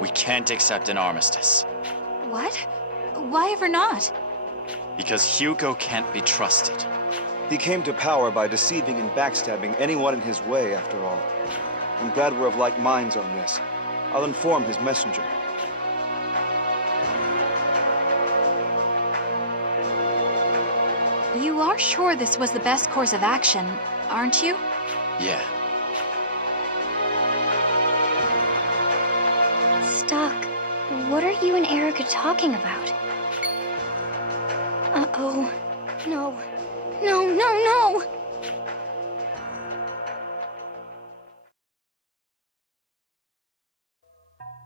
We can't accept an armistice. What? Why ever not? Because Hugo can't be trusted. He came to power by deceiving and backstabbing anyone in his way, after all. I'm glad we're of like minds on this. I'll inform his messenger. You are sure this was the best course of action, aren't you? Yeah. Stocke, what are you and Erica talking about? Uh-oh. No. No, no, no!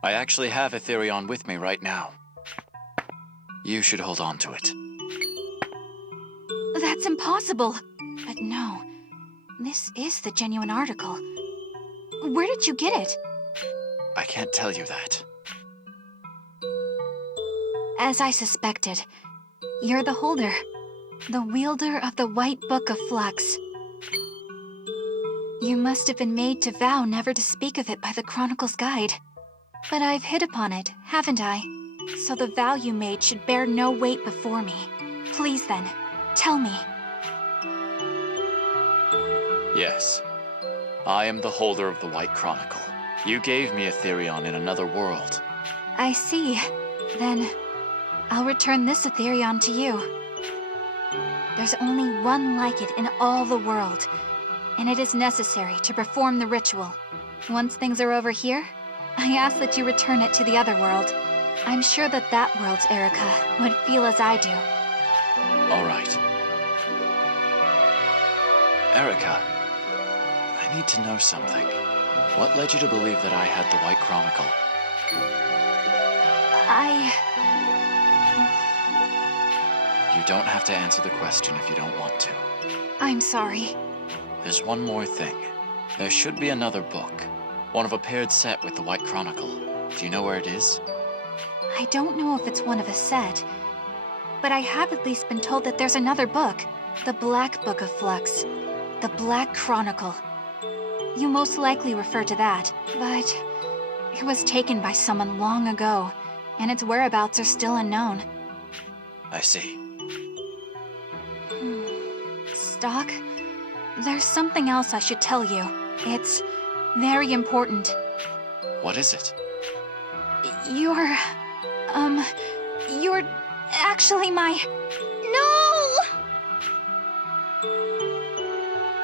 I actually have Etherion with me right now. You should hold on to it. That's impossible. But no, this is the genuine article. Where did you get it? I can't tell you that. As I suspected, you're the holder, the wielder of the White Book of Flux. You must have been made to vow never to speak of it by the Chronicle's guide. But I've hit upon it, haven't I? So the vow you made should bear no weight before me. Please then, tell me. Yes. I am the holder of the White Chronicle. You gave me Etherion in another world. I see. Then, I'll return this Etherion to you. There's only one like it in all the world, and it is necessary to perform the ritual. Once things are over here, I ask that you return it to the other world. I'm sure that that world's Erica would feel as I do. All right. Erica, I need to know something. What led you to believe that I had the White Chronicle? You don't have to answer the question if you don't want to. I'm sorry. There's one more thing. There should be another book. One of a paired set with the White Chronicle. Do you know where it is? I don't know if it's one of a set, but I have at least been told that there's another book. The Black Book of Flux. The Black Chronicle. You most likely refer to that, but it was taken by someone long ago, and its whereabouts are still unknown. I see. Stocke, there's something else I should tell you. It's very important. What is it? You're actually my... No!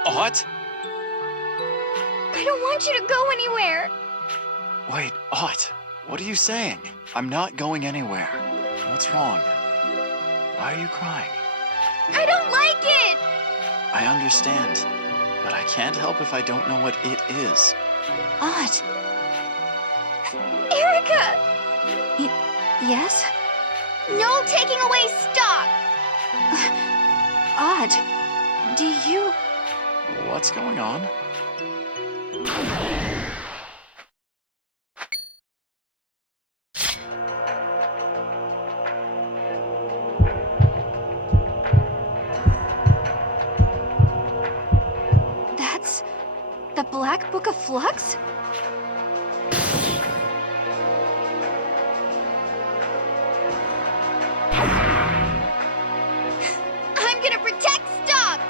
Ott? I don't want you to go anywhere! Wait, Ott, what are you saying? I'm not going anywhere. What's wrong? Why are you crying? I don't like it! I understand, but I can't help if I don't know what it is. Ott. Erica! Yes? No taking away Stocke! Ott, do you... What's going on? That's the Black Book of Flux? I'm gonna protect Stocke!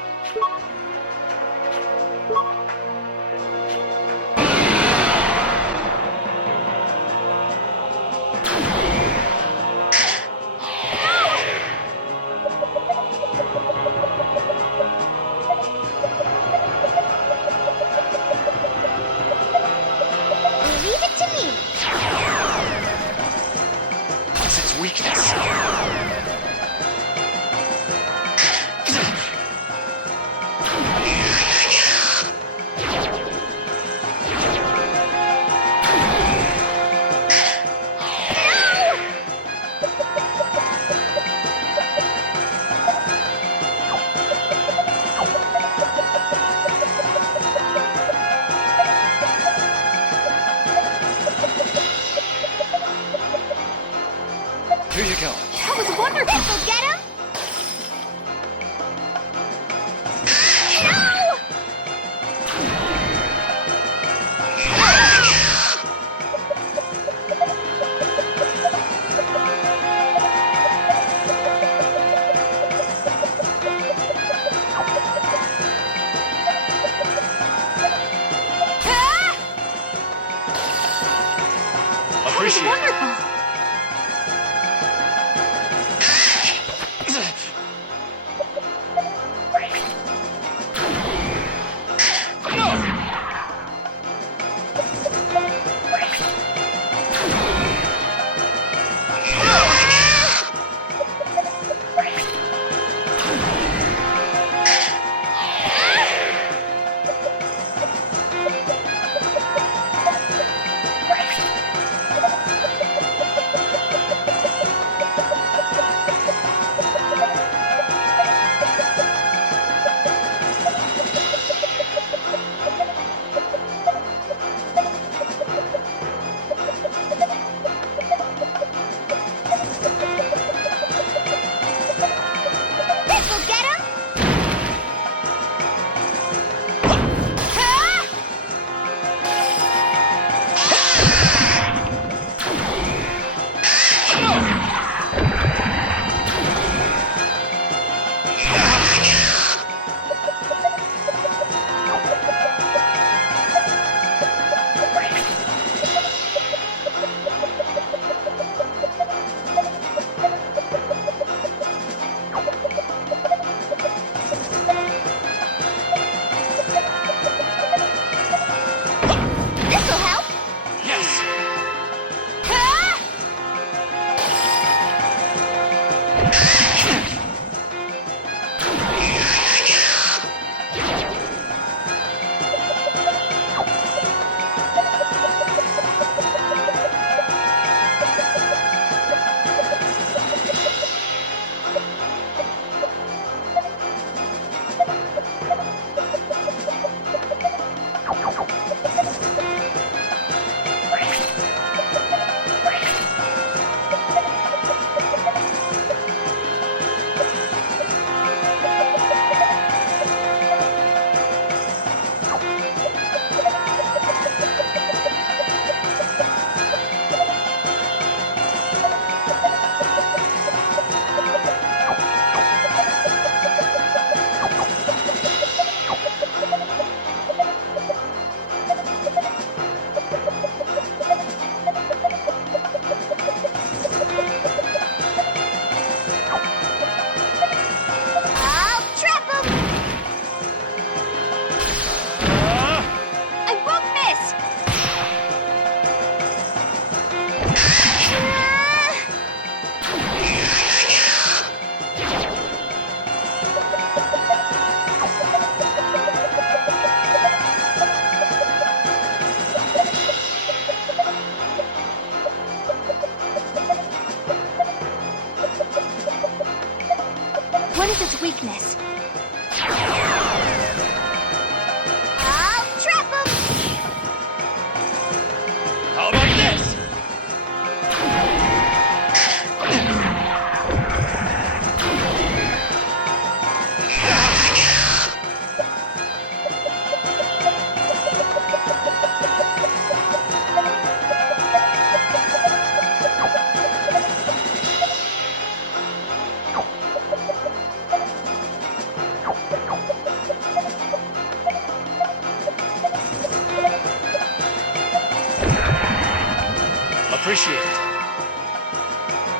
Leave it to me! What's its weakness? Here you go. That was wonderful! This'll get him! Appreciate it. Wonderful! This'll get him! This'll help! Yes! I'll trap him! I won't miss! What is its weakness? I'll trap him! How about this? Appreciate it.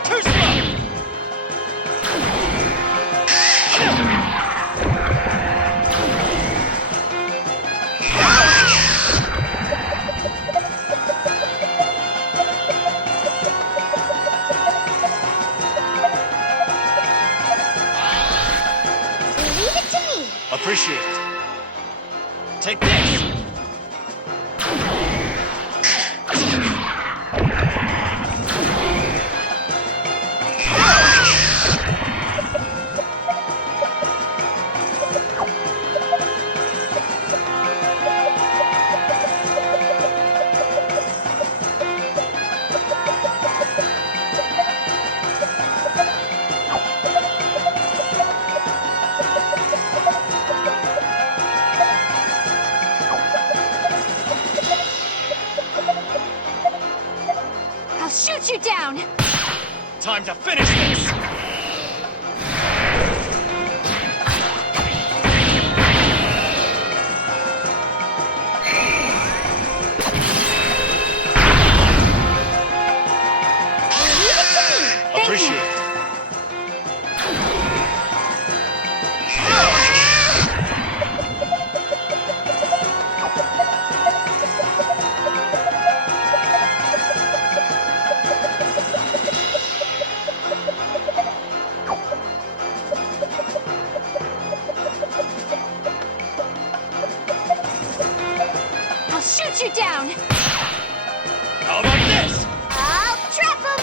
Too slow! Leave it to me! Appreciate it. Take this! shoot you down! Time to finish this! Appreciate it. I'll shoot you down! How about this? I'll trap him!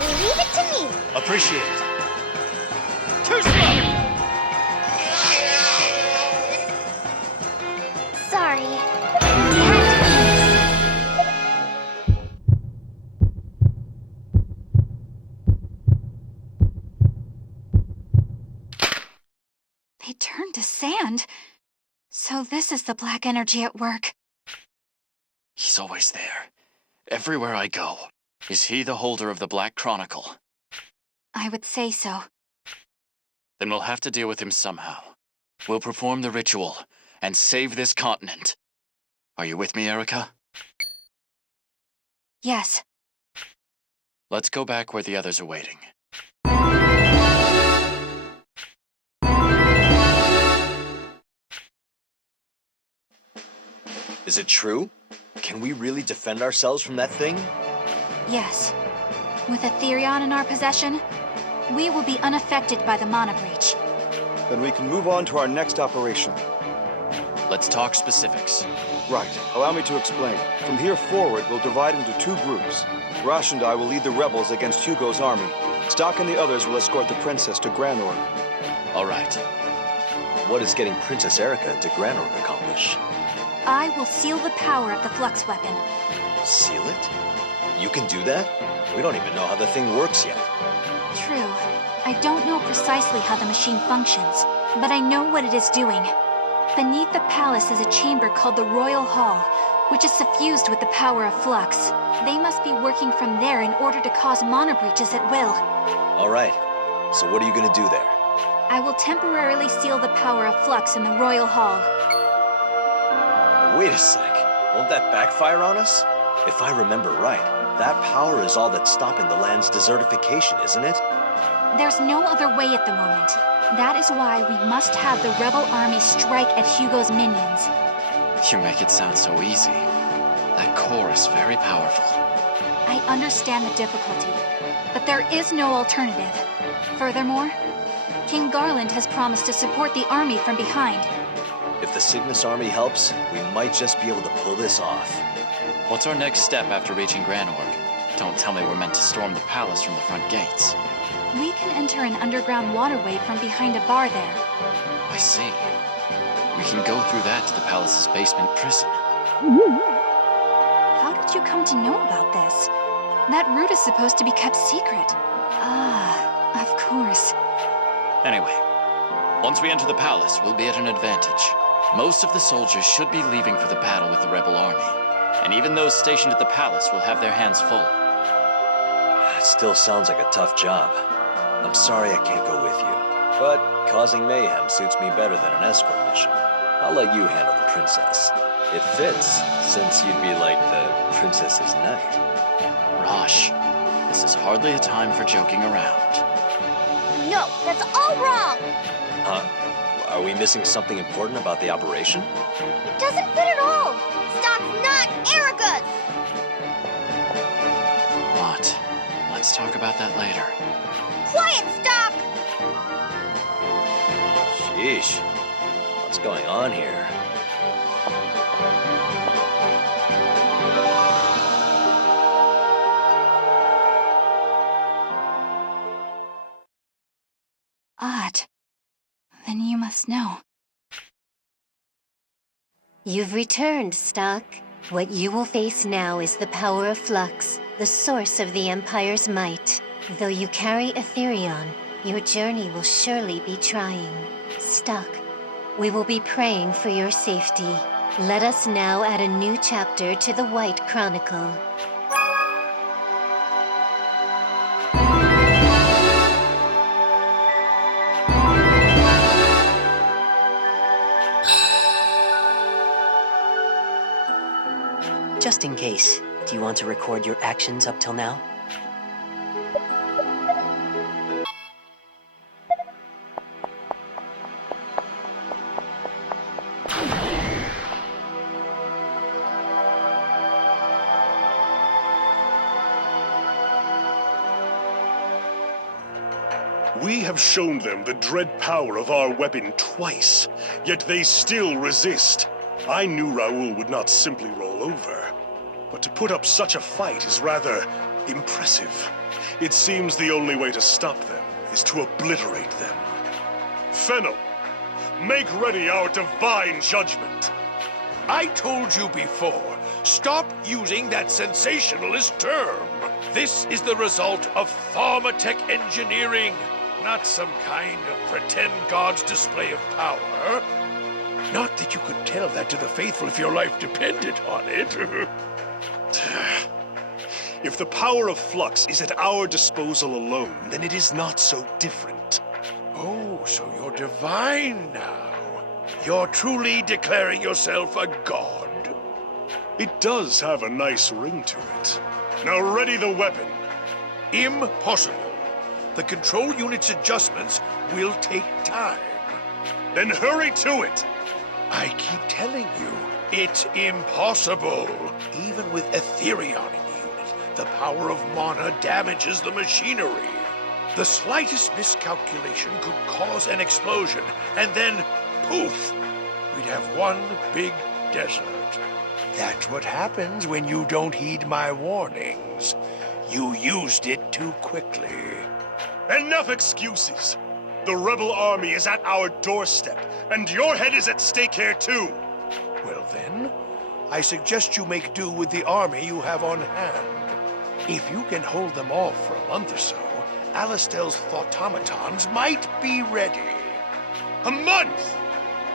Leave it to me! Appreciate it. Too slow! Sorry. They turned to sand. So this is the black energy at work. He's always there. Everywhere I go. Is he the holder of the Black Chronicle? I would say so. Then we'll have to deal with him somehow. We'll perform the ritual and save this continent. Are you with me, Erica? Yes. Let's go back where the others are waiting. Is it true? Can we really defend ourselves from that thing? Yes. With Etherion in our possession, we will be unaffected by the mana breach. Then we can move on to our next operation. Let's talk specifics. Right. Allow me to explain. From here forward, we'll divide into two groups. Rash and I will lead the rebels against Hugo's army. Stocke and the others will escort the princess to Granorg. All right. What does getting Princess Erica into Granorg accomplish? I will seal the power of the Flux weapon. Seal it? You can do that? We don't even know how the thing works yet. True. I don't know precisely how the machine functions, but I know what it is doing. Beneath the palace is a chamber called the Royal Hall, which is suffused with the power of Flux. They must be working from there in order to cause mana breaches at will. All right. So what are you gonna do there? I will temporarily seal the power of Flux in the Royal Hall. Wait a sec. Won't that backfire on us? If I remember right, that power is all that's stopping the land's desertification, isn't it? There's no other way at the moment. That is why we must have the rebel army strike at Hugo's minions. You make it sound so easy. That core is very powerful. I understand the difficulty, but there is no alternative. Furthermore, King Garland has promised to support the army from behind. If the Cygnus army helps, we might just be able to pull this off. What's our next step after reaching Granorg? Don't tell me we're meant to storm the palace from the front gates. We can enter an underground waterway from behind a bar there. I see. We can go through that to the palace's basement prison. How did you come to know about this? That route is supposed to be kept secret. Ah, of course. Anyway, once we enter the palace, we'll be at an advantage. Most of the soldiers should be leaving for the battle with the rebel army. And even those stationed at the palace will have their hands full. It still sounds like a tough job. I'm sorry I can't go with you. But causing mayhem suits me better than an escort mission. I'll let you handle the princess. It fits, since you'd be like the princess's knight. Rosh, this is hardly a time for joking around. No, that's all wrong! Huh? Are we missing something important about the operation? It doesn't fit at all! Stocke's not Erica's! What? Let's talk about that later. Quiet, Stocke! Sheesh. What's going on here? guess no. You've returned, Stocke. What you will face now is the power of Flux, the source of the Empire's might. Though you carry Etherion, your journey will surely be trying. Stocke, we will be praying for your safety. Let us now add a new chapter to the White Chronicle. Just in case, do you want to record your actions up till now? We have shown them the dread power of our weapon twice, yet they still resist. I knew Raoul would not simply roll over, but to put up such a fight is rather impressive. It seems the only way to stop them is to obliterate them. Fennel, make ready our divine judgment. I told you before, stop using that sensationalist term. This is the result of Thaumatech engineering, not some kind of pretend god's display of power. Not that you could tell that to the faithful if your life depended on it. If the power of Flux is at our disposal alone, then it is not so different. Oh, so you're divine now. You're truly declaring yourself a god. It does have a nice ring to it. Now ready the weapon. Impossible. The control unit's adjustments will take time. Then hurry to it! I keep telling you, it's impossible. Even with Etherion in the unit, the power of mana damages the machinery. The slightest miscalculation could cause an explosion, and then, poof, we'd have one big desert. That's what happens when you don't heed my warnings. You used it too quickly. Enough excuses! The rebel army is at our doorstep, and your head is at stake here too! Well then, I suggest you make do with the army you have on hand. If you can hold them off for a month or so, Alistel's automatons might be ready. A month?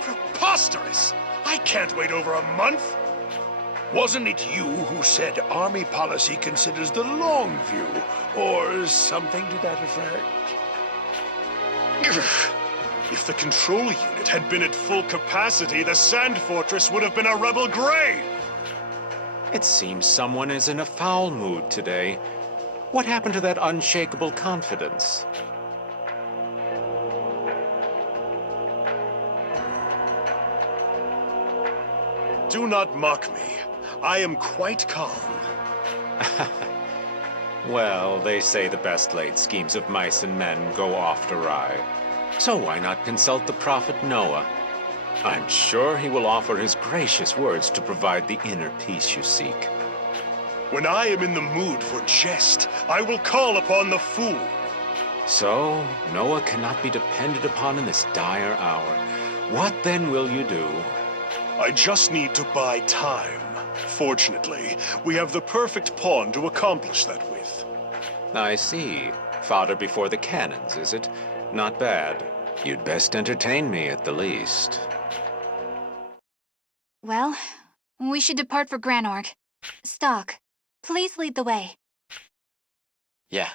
Preposterous! I can't wait over a month! Wasn't it you who said army policy considers the long view, or something to that effect? If the control unit had been at full capacity, the Sand Fortress would have been a rebel grave! It seems someone is in a foul mood today. What happened to that unshakable confidence? Do not mock me. I am quite calm. Well, they say the best laid schemes of mice and men go oft awry. So why not consult the prophet Noah? I'm sure he will offer his gracious words to provide the inner peace you seek. When I am in the mood for jest, I will call upon the fool. So, Noah cannot be depended upon in this dire hour. What then will you do? I just need to buy time. Fortunately, we have the perfect pawn to accomplish that with. I see. Fodder before the cannons, is it? Not bad. You'd best entertain me at the least. Well, we should depart for Granorg. Stocke, please lead the way. Yeah.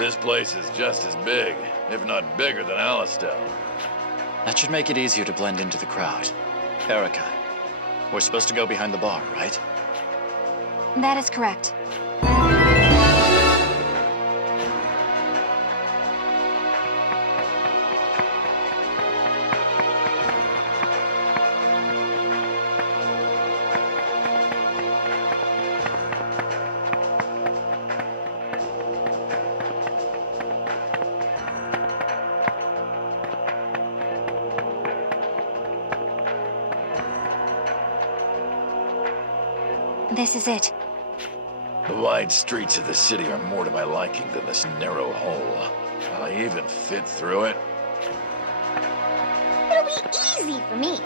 This place is just as big, if not bigger than Alistel. That should make it easier to blend into the crowd. Erica, we're supposed to go behind the bar, right? That is correct. This is it. The wide streets of the city are more to my liking than this narrow hole. Will I even fit through it? It'll be easy for me.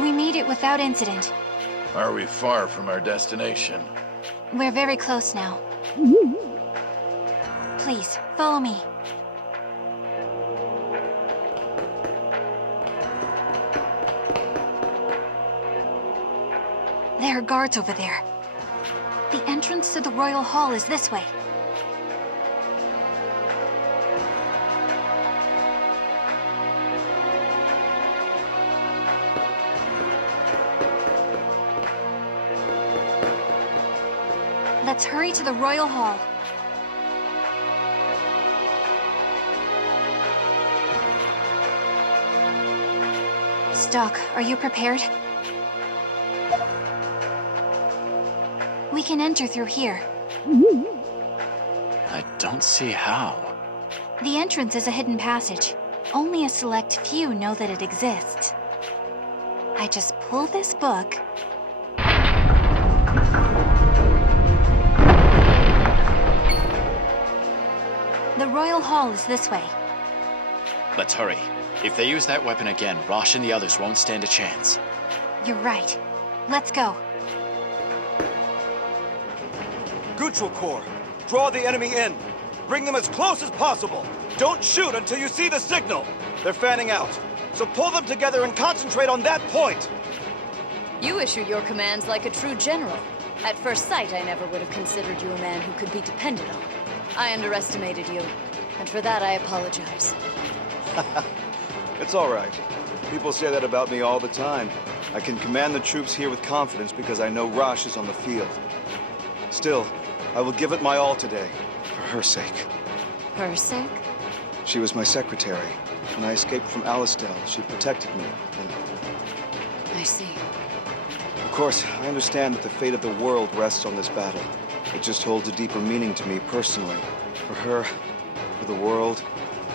We made it without incident. Are we far from our destination? We're very close now. Please, follow me. There are guards over there. The entrance to the Royal Hall is this way. Let's hurry to the Royal Hall. Stocke, are you prepared? We can enter through here. I don't see how. The entrance is a hidden passage. Only a select few know that it exists. I just pull this book. The Royal Hall is this way. Let's hurry. If they use that weapon again, Rosh and the others won't stand a chance. You're right. Let's go. Neutral Corps, draw the enemy in. Bring them as close as possible. Don't shoot until you see the signal. They're fanning out, so pull them together and concentrate on that point. You issue your commands like a true general. At first sight, I never would have considered you a man who could be depended on. I underestimated you, and for that I apologize. It's all right. People say that about me all the time. I can command the troops here with confidence because I know Rosh is on the field. Still, I will give it my all today, for her sake. Her sake? She was my secretary. When I escaped from Alistel, she protected me, and... I see. Of course, I understand that the fate of the world rests on this battle. It just holds a deeper meaning to me personally. For her, for the world,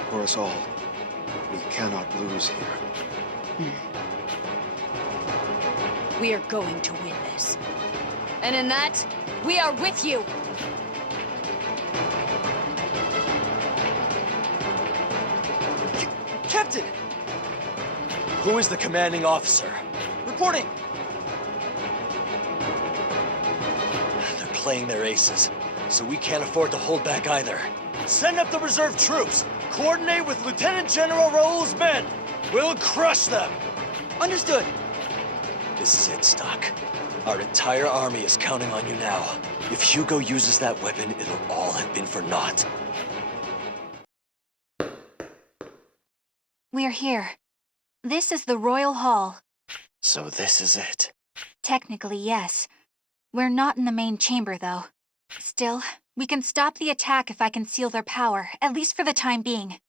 for us all. We cannot lose here. We are going to win this. And in that, we are with you! Captain! Who is the commanding officer? Reporting! They're playing their aces, so we can't afford to hold back either. Send up the reserve troops! Coordinate with Lieutenant General Raoul's men! We'll crush them! Understood! This is it, Stocke. Our entire army is counting on you now. If Hugo uses that weapon, it'll all have been for naught. We're here. This is the Royal Hall. So this is it. Technically, yes. We're not in the main chamber, though. Still, we can stop the attack if I can seal their power, at least for the time being.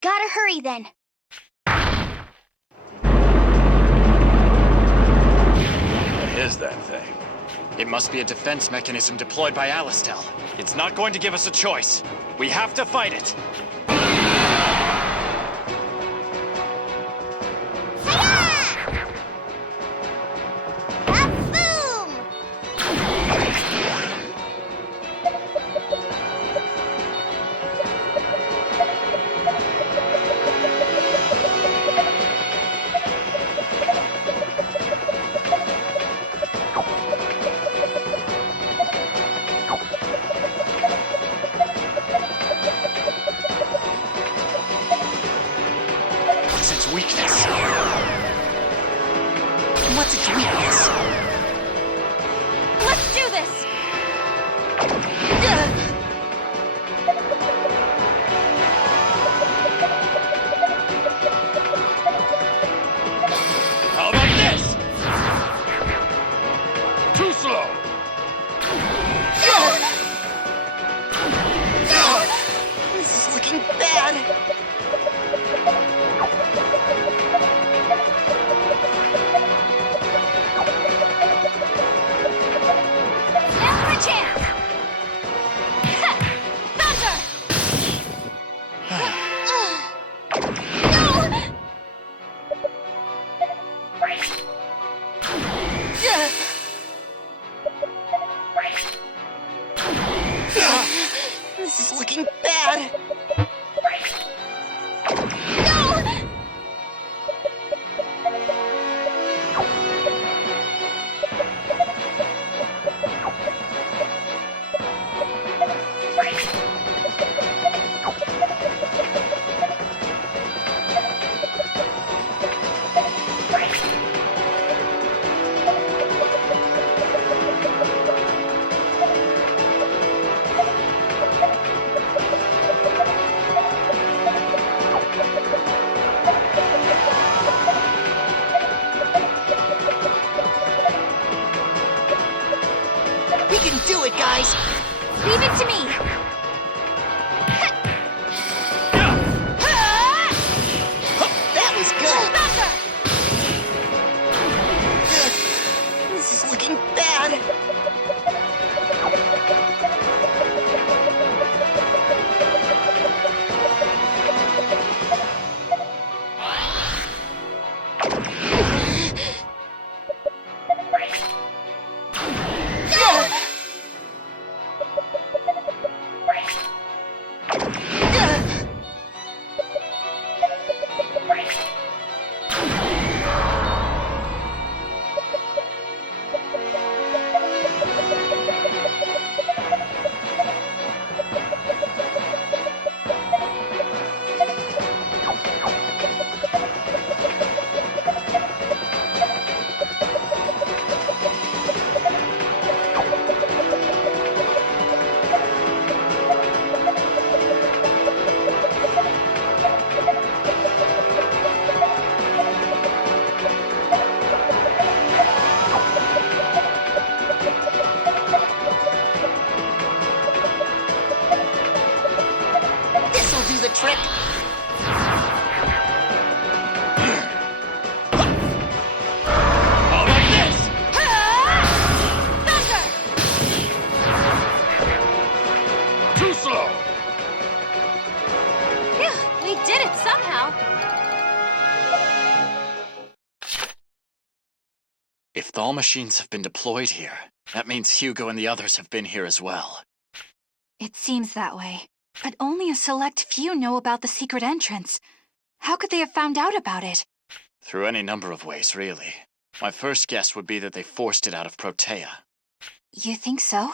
Gotta hurry then. What is that thing? It must be a defense mechanism deployed by Alistel. It's not going to give us a choice. We have to fight it. Weakness. What's its weakness? Let's do this! How about this? Too slow! This is looking bad! This is looking bad! We can do it, guys! Leave it to me! That was good! This is looking bad! This'll do the trick! How about this? Too slow! Phew, we did it somehow! If Thal machines have been deployed here, that means Hugo and the others have been here as well. It seems that way. But only a select few know about the secret entrance. How could they have found out about it? Through any number of ways, really. My first guess would be that they forced it out of Protea. You think so?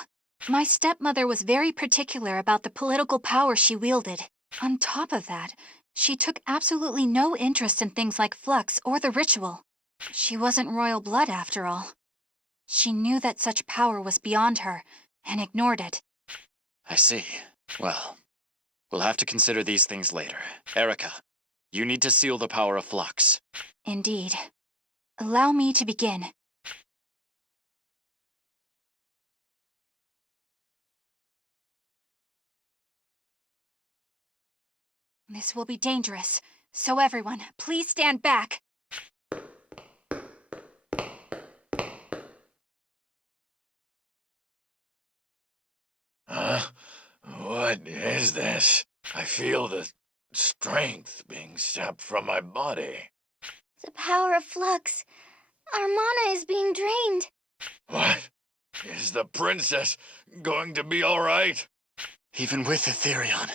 My stepmother was very particular about the political power she wielded. On top of that, she took absolutely no interest in things like Flux or the ritual. She wasn't royal blood, after all. She knew that such power was beyond her, and ignored it. I see. Well, we'll have to consider these things later. Erica, you need to seal the power of Flux. Indeed. Allow me to begin. This will be dangerous, so everyone, please stand back. Huh? What is this? I feel the strength being sapped from my body. The power of Flux. Our mana is being drained. What? Is the princess going to be all right? Even with Etherion,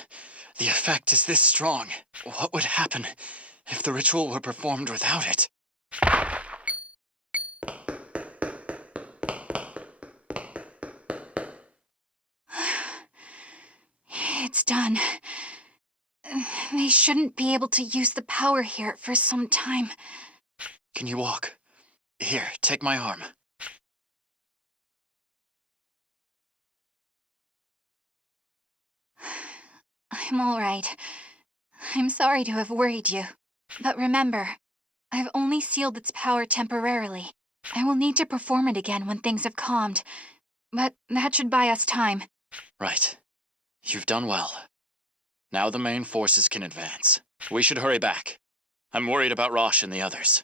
the effect is this strong. What would happen if the ritual were performed without it? It's done. They shouldn't be able to use the power here for some time. Can you walk? Here, take my arm. I'm all right. I'm sorry to have worried you. But remember, I've only sealed its power temporarily. I will need to perform it again when things have calmed. But that should buy us time. Right. You've done well. Now the main forces can advance. We should hurry back. I'm worried about Rosh and the others.